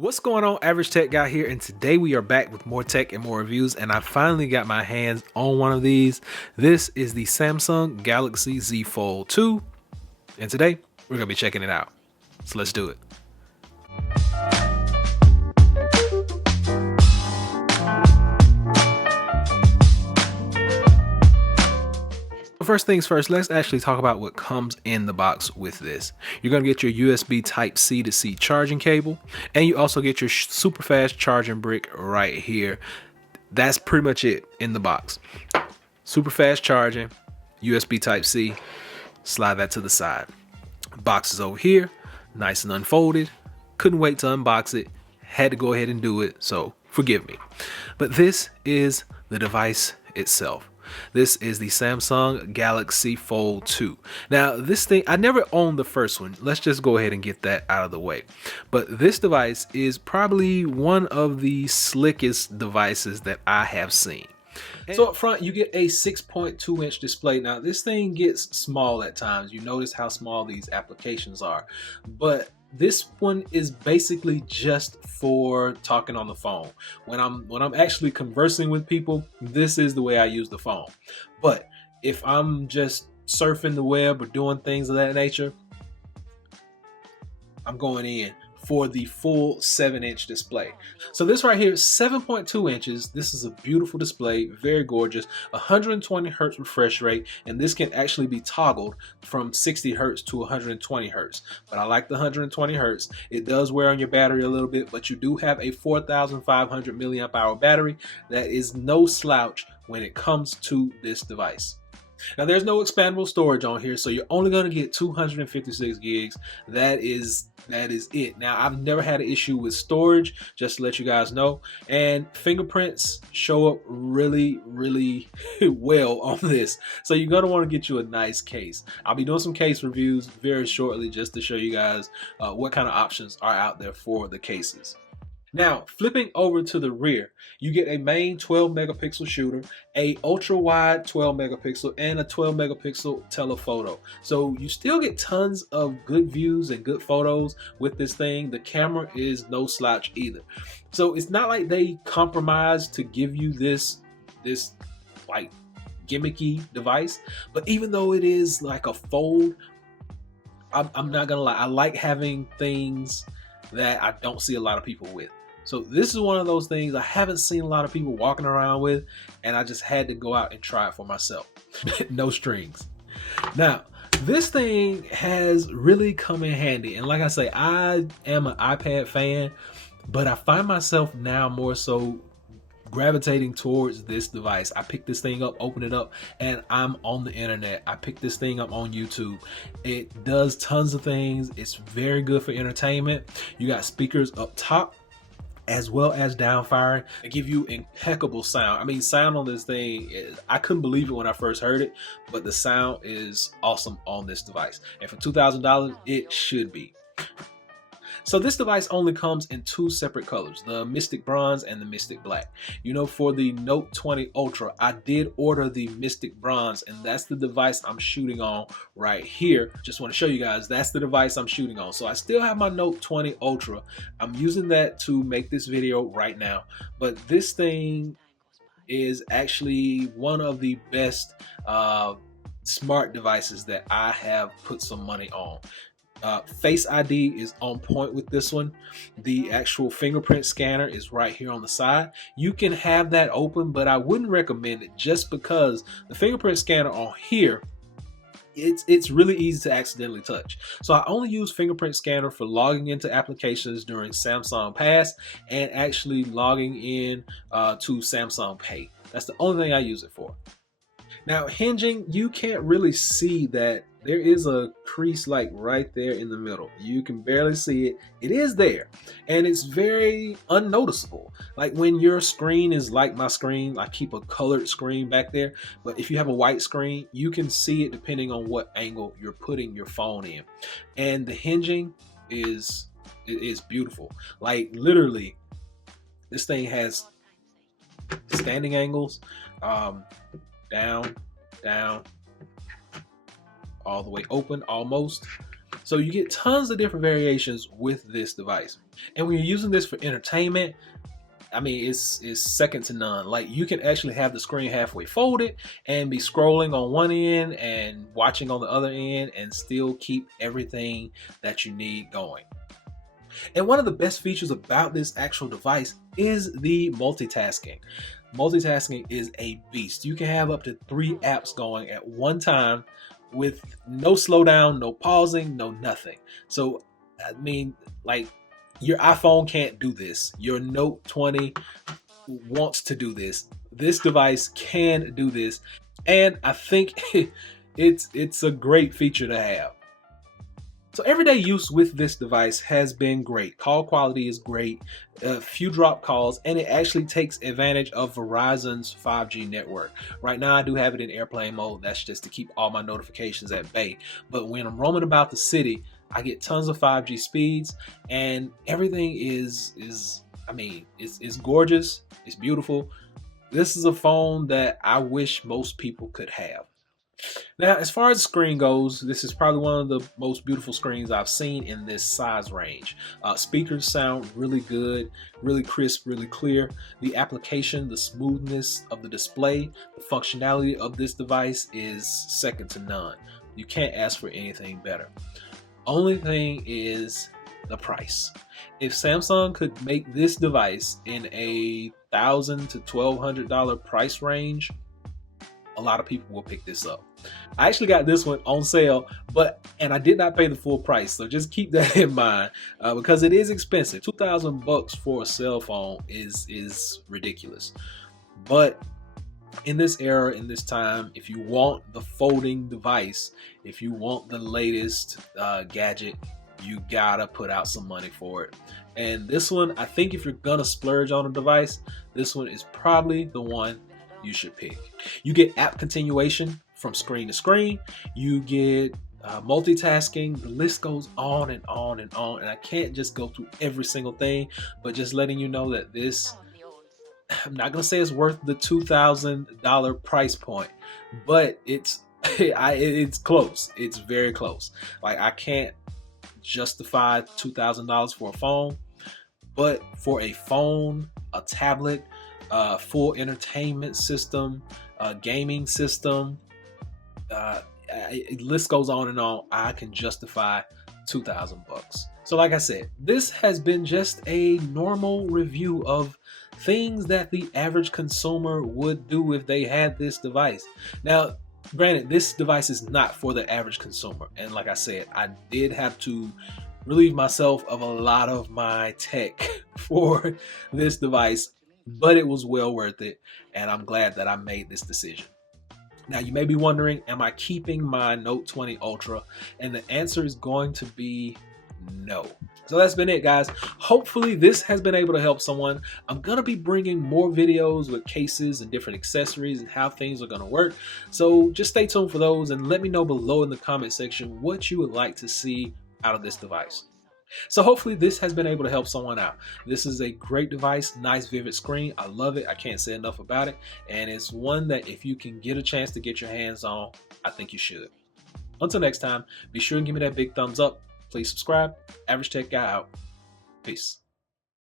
What's going on, Average Tech Guy here, and today we are back with more tech and more reviews, and I finally got my hands on one of these. This is the Samsung Galaxy Z Fold 2, and today we're going to be checking it out. So let's do it. First things first, let's actually talk about what comes in the box with this. You're going to get your USB Type-C to C charging cable, and you also get your super fast charging brick right here. That's pretty much it in the box. Super fast charging, USB Type-C, slide that to the side. Box is over here, nice and unfolded. Couldn't wait to unbox it. Had to go ahead and do it, so forgive me. But this is the device itself. This is the Samsung Galaxy Fold 2. Now, this thing, I never owned the first one. Let's just go ahead and get that out of the way. But this device is probably one of the slickest devices that I have seen. So up front, you get a 6.2 inch display. Now, this thing gets small at times. You notice how small these applications are. But this one is basically just for talking on the phone. When I'm actually conversing with people, this is the way I use the phone. But if I'm just surfing the web or doing things of that nature, I'm going in for the full 7-inch display. So this right here is 7.2 inches. This is a beautiful display, very gorgeous, 120 hertz refresh rate, and this can actually be toggled from 60 hertz to 120 hertz. But I like the 120 hertz. It does wear on your battery a little bit, but you do have a 4,500 milliamp hour battery. That is no slouch when it comes to this device. Now, there's no expandable storage on here, so you're only going to get 256 gigs. That is it. Now, I've never had an issue with storage, just to let you guys know. And fingerprints show up really, really well on this. So you're going to want to get you a nice case. I'll be doing some case reviews very shortly just to show you guys what kind of options are out there for the cases. Now, flipping over to the rear, you get a main 12 megapixel shooter, a ultra wide 12 megapixel, and a 12 megapixel telephoto. So you still get tons of good views and good photos with this thing. The camera is no slouch either. So it's not like they compromised to give you this like gimmicky device. But even though it is like a fold, I'm not gonna lie, I like having things that I don't see a lot of people with. So this is one of those things I haven't seen a lot of people walking around with, and I just had to go out and try it for myself. No strings. Now, this thing has really come in handy, and like I say, I am an iPad fan, but I find myself now more so gravitating towards this device. I picked this thing up, open it up, and I'm on the internet. I picked this thing up on YouTube. It does tons of things. It's very good for entertainment. You got speakers up top as well as down firing. They give you impeccable sound. I mean, sound on this thing, I couldn't believe it when I first heard it, but the sound is awesome on this device. And for $2,000, it should be. So this device only comes in two separate colors, the Mystic Bronze and the Mystic Black. You know, for the Note 20 Ultra, I did order the Mystic Bronze, and that's the device I'm shooting on right here. Just want to show you guys, that's the device I'm shooting on. So I still have my Note 20 Ultra. I'm using that to make this video right now. But this thing is actually one of the best smart devices that I have put some money on. Face ID is on point with this one. The actual fingerprint scanner is right here on the side. You can have that open, but I wouldn't recommend it just because the fingerprint scanner on here, it's really easy to accidentally touch. So I only use fingerprint scanner for logging into applications during Samsung Pass and actually logging in to Samsung Pay. That's the only thing I use it for. Now, hinging, you can't really see that there is a crease like right there in the middle. You can barely see it. It is there, and it's very unnoticeable. Like when your screen is like my screen, I keep a colored screen back there, but if you have a white screen, you can see it depending on what angle you're putting your phone in. And the hinging is beautiful. Like literally, this thing has standing angles, down, all the way open almost. So you get tons of different variations with this device. And when you're using this for entertainment, I mean, it's second to none. Like, you can actually have the screen halfway folded and be scrolling on one end and watching on the other end and still keep everything that you need going. And one of the best features about this actual device is the multitasking. Multitasking is a beast. You can have up to 3 apps going at one time with no slowdown, no pausing, no nothing. So, I mean, like, your iPhone can't do this. Your Note 20 wants to do this. This device can do this. And I think it's a great feature to have. So everyday use with this device has been great. Call quality is great, few drop calls, and it actually takes advantage of Verizon's 5G network. Right now I do have it in airplane mode. That's just to keep all my notifications at bay. But when I'm roaming about the city, I get tons of 5G speeds, and everything is gorgeous. It's beautiful. This is a phone that I wish most people could have. Now, as far as the screen goes, this is probably one of the most beautiful screens I've seen in this size range. Speakers sound really good, really crisp, really clear. The application, the smoothness of the display, the functionality of this device is second to none. You can't ask for anything better. Only thing is the price. If Samsung could make this device in a $1,000 to $1,200 price range, a lot of people will pick this up. I actually got this one on sale, and I did not pay the full price, so just keep that in mind because it is expensive. $2,000 for a cell phone is ridiculous. But in this era, in this time, if you want the folding device, if you want the latest gadget, you gotta put out some money for it. And this one, I think if you're gonna splurge on a device, this one is probably the one you should pick. You get app continuation from screen to screen. You get multitasking. The list goes on and on and on. And I can't just go through every single thing, but just letting you know that this, I'm not gonna say it's worth the $2,000 price point, but it's close. It's very close. Like, I can't justify $2,000 for a phone, but for a phone, a tablet, full entertainment system, gaming system, list goes on and on. I can justify $2,000. So like I said, this has been just a normal review of things that the average consumer would do if they had this device. Now, granted, this device is not for the average consumer. And like I said, I did have to relieve myself of a lot of my tech for this device, but it was well worth it. And I'm glad that I made this decision. Now, you may be wondering, am I keeping my Note 20 Ultra? And the answer is going to be no. So that's been it, guys. Hopefully this has been able to help someone. I'm gonna be bringing more videos with cases and different accessories and how things are gonna work. So just stay tuned for those and let me know below in the comment section what you would like to see out of this device. So hopefully this has been able to help someone out. This is a great device, nice vivid screen. I love it. I can't say enough about it. And it's one that if you can get a chance to get your hands on, I think you should. Until next time, be sure and give me that big thumbs up. Please subscribe. Average Tech Guy out. Peace.